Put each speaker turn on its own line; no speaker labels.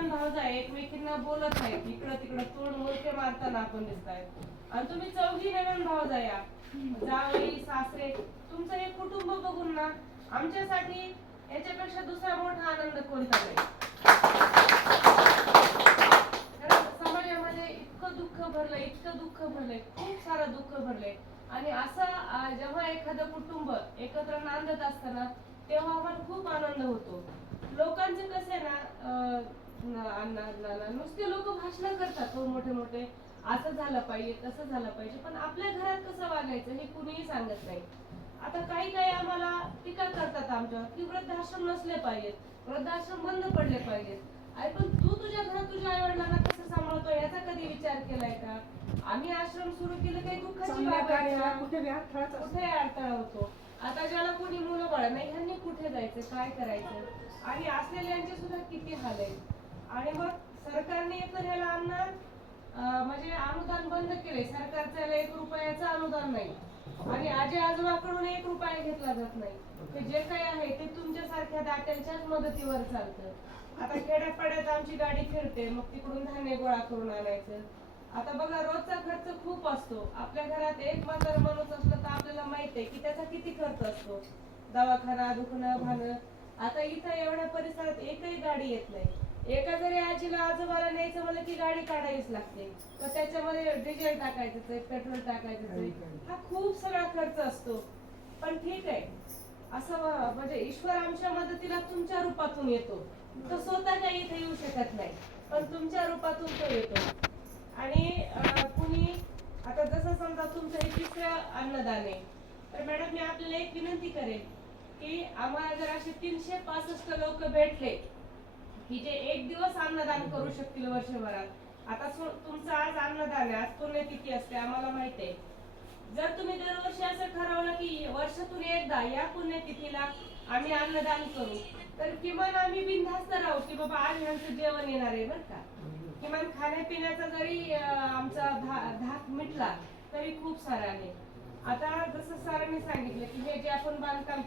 भावजा एकमेकींना बोलत आहेत इकडं तिकडं तोंड मुलके मारताना आपण दिसत आहेत आणि तुम्ही चौघी नवीन भावजा या. जावई सासरे तुमचं हे कुटुंब बघून ना आमच्यासाठी याच्यापेक्षा दुसरा मोठा आनंद कोणता नाही. कारण समाजामध्ये इतकं दुःख भरलंय इतकं दुःख भरलंय खूप सारं दुःख भरलंय. आणि असं अं, जेव्हा एखादं कुटुंब एकत्र नांदत असताना तेव्हा आम्हाला खूप आनंद होतो. लोकांचे कसे ना अं, न- अण्णा नुसते लोक भाषण करतात हो मोठे मोठे. असं झालं पाहिजे तसं झालं पाहिजे. पण आपल्या घरात कसं वागायचं हे कुणीही सांगत नाही. आता काही काही आम्हाला टीका करतात आमच्यावर की वृद्धाश्रम नसले पाहिजेत वृद्धाश्रम बंद पडले पाहिजेत. अरे पण तू तुझ्या घरात तुझ्या आई वडिलांना कसं सांभाळतो याचा कधी विचार केलाय का? आम्ही आश्रम सुरू केले काही दुःखाची.
कुठे
अडथळा होतो? आता ज्याला कोणी मुलं बाळ नाही ह्यांनी कुठे जायचं? काय करायचं? आणि असलेल्यांचे सुद्धा किती हाल आहेत? आणि मग सरकारने तर ह्याला आणणार म्हणजे अनुदान बंद केले सरकारचं एक रुपयाचं अनुदान नाही. आणि आजी आजोबाकडून एक रुपया घेतला जात नाही. ते जे काही आहे ते तुमच्यासारख्या दात्यांच्याच मदतीवर चालतं. आता खेड्यापाड्यात आमची गाडी फिरते मग तिकडून धान्य गोळा करून आणायचं. आता बघा रोजचा खर्च खूप असतो. आपल्या घरात एक म्हातारा माणूस असलं तर आपल्याला माहीत आहे की त्याचा किती खर्च असतो. दवाखाना दुखणं भाणं आता इथं एवढ्या परिसरात एकही गाडी येत नाही. एका जरी आजीला आजोबाला न्यायचं म्हणलं की गाडी काढावीच लागते. तर त्याच्यामध्ये डिझेल टाकायचं पेट्रोल टाकायचं हा खूप सगळा खर्च असतो. पण ठीक आहे. असं म्हणजे ईश्वर आमच्या मदतीला तुमच्या रूपातून येतो. तो स्वतः काही इथे येऊ शकत नाही. पण तुमच्या रूपातून तो येतो. आणि कुणी आता जसं समजा तुमचं हे तिसरं अन्नदान आहे. तर मॅडम मी आपल्याला एक विनंती करेन की आम्हाला जर असे तीनशे पासष्ट लोक भेटले की जे एक दिवस अन्नदान करू शकतील वर्षभरात आता तुमचं आज अन्नदान आहे आज पुण्यतिथी असते आम्हाला माहिती आहे. जर तुम्ही दरवर्षी असं ठरवलं की वर्षातून एकदा या पुण्यतिथीला आम्ही अन्नदान करू तर किमान आम्ही बिनधास्त राहू की बाबा आज ह्यांचं जेवण येणार आहे बरं का. किमान खाण्यापिण्याचा जरी आमचा धाक मिटला तरी खूप सारा आहे आता जसं सरांनी सांगितलं की हे जे आपण बांधकाम